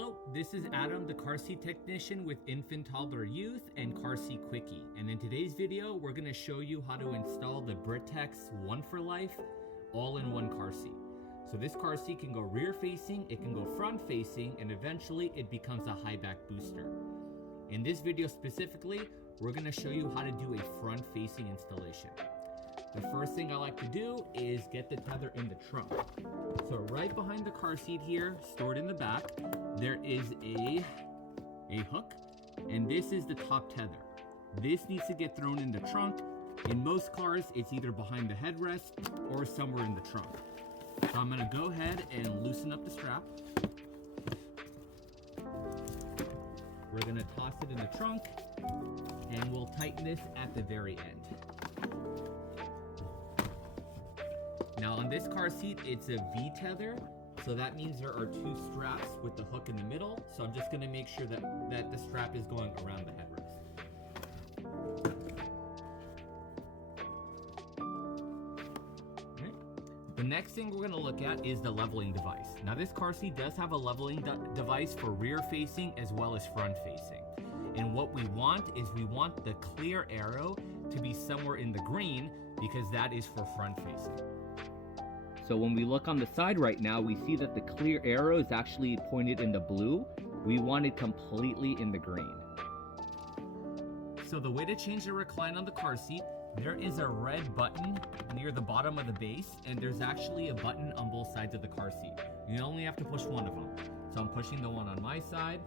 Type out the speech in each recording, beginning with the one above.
Hello, this is Adam, the car seat technician with Infant Toddler Youth and Car Seat Quickie. And in today's video, we're going to show you how to install the Britax One4Life all-in-one car seat. So this car seat can go rear facing, it can go front facing, and eventually it becomes a high back booster. In this video specifically, we're going to show you how to do a front facing installation. The first thing I like to do is get the tether in the trunk. So right behind the car seat here, stored in the back, there is a hook, and this is the top tether. This needs to get thrown in the trunk. In most cars, it's either behind the headrest or somewhere in the trunk. So I'm gonna go ahead and loosen up the strap. We're gonna toss it in the trunk, and we'll tighten this at the very end. Now on this car seat, it's a V-tether, so that means there are two straps with the hook in the middle. So I'm just gonna make sure that the strap is going around the headrest. Okay. The next thing we're gonna look at is the leveling device. Now this car seat does have a leveling device for rear facing as well as front facing. And what we want is we want the clear arrow to be somewhere in the green because that is for front facing. So when we look on the side right now, we see that the clear arrow is actually pointed in the blue. We want it completely in the green. So the way to change the recline on the car seat, there is a red button near the bottom of the base, and there's actually a button on both sides of the car seat. You only have to push one of them. So I'm pushing the one on my side,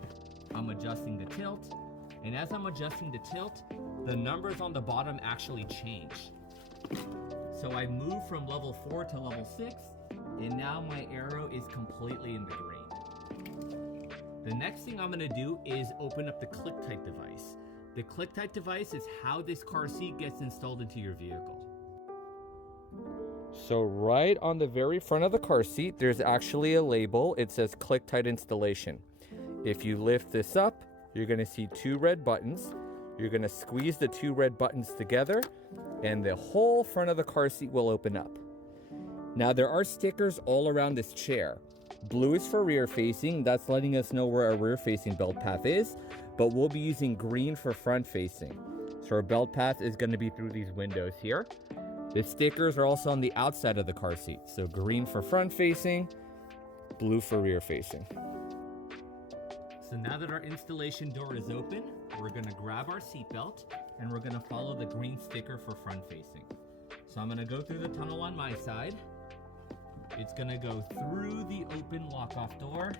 I'm adjusting the tilt, and as I'm adjusting the tilt, the numbers on the bottom actually change. So I moved from level 4 to level 6, and now my arrow is completely in the green. The next thing I'm gonna do is open up the ClickTight device. The ClickTight device is how this car seat gets installed into your vehicle. So right on the very front of the car seat, there's actually a label. It says ClickTight installation. If you lift this up, you're gonna see two red buttons. You're gonna squeeze the two red buttons together, and the whole front of the car seat will open up. Now there are stickers all around this chair. Blue is for rear facing, that's letting us know where our rear facing belt path is, but we'll be using green for front facing. So our belt path is going to be through these windows here. The stickers are also on the outside of the car seat. So green for front facing, blue for rear facing. So now that our installation door is open, we're going to grab our seatbelt and we're going to follow the green sticker for front facing. So I'm going to go through the tunnel on my side. It's going to go through the open lock-off door.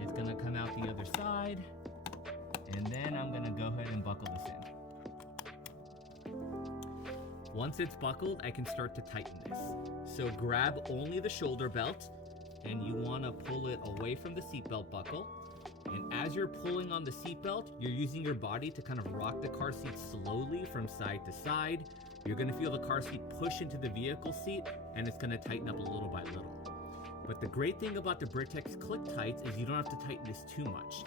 It's going to come out the other side. And then I'm going to go ahead and buckle this in. Once it's buckled, I can start to tighten this. So grab only the shoulder belt and you want to pull it away from the seatbelt buckle. And as you're pulling on the seatbelt, you're using your body to kind of rock the car seat slowly from side to side. You're going to feel the car seat push into the vehicle seat, and it's going to tighten up a little by little. But the great thing about the Britax ClickTights is you don't have to tighten this too much.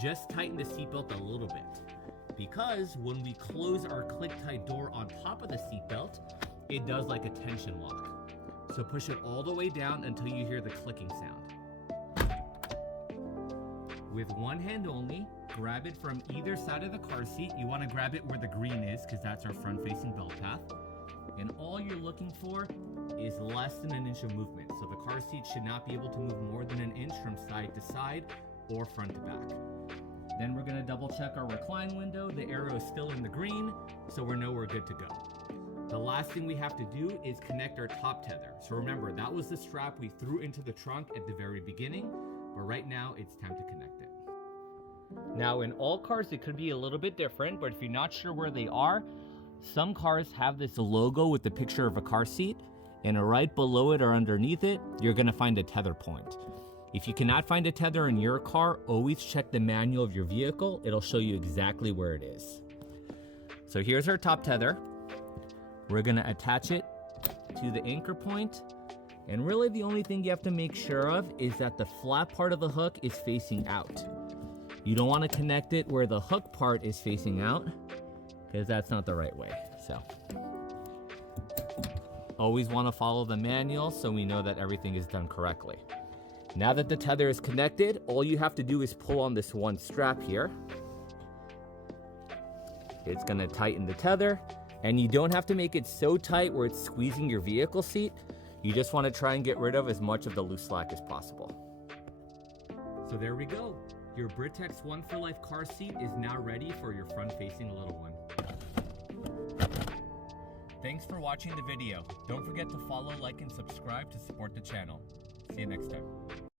Just tighten the seatbelt a little bit. Because when we close our ClickTight door on top of the seatbelt, it does like a tension lock. So push it all the way down until you hear the clicking sound. With one hand only, grab it from either side of the car seat. You want to grab it where the green is because that's our front-facing belt path. And all you're looking for is less than an inch of movement. So the car seat should not be able to move more than an inch from side to side or front to back. Then we're going to double check our recline window. The arrow is still in the green, so we know we're good to go. The last thing we have to do is connect our top tether. So remember, that was the strap we threw into the trunk at the very beginning, but right now it's time to connect it. Now in all cars it could be a little bit different, but if you're not sure where they are, some cars have this logo with the picture of a car seat, and right below it or underneath it, you're going to find a tether point. If you cannot find a tether in your car, always check the manual of your vehicle. It'll show you exactly where it is. So here's our top tether. We're going to attach it to the anchor point, and really the only thing you have to make sure of is that the flat part of the hook is facing out. You don't want to connect it where the hook part is facing out because that's not the right way. So always want to follow the manual so we know that everything is done correctly. Now that the tether is connected, all you have to do is pull on this one strap here. It's gonna tighten the tether, and you don't have to make it so tight where it's squeezing your vehicle seat. You just wanna try and get rid of as much of the loose slack as possible. So there we go. Your Britax One4Life car seat is now ready for your front-facing little one. Thanks for watching the video. Don't forget to follow, like, and subscribe to support the channel. See you next time.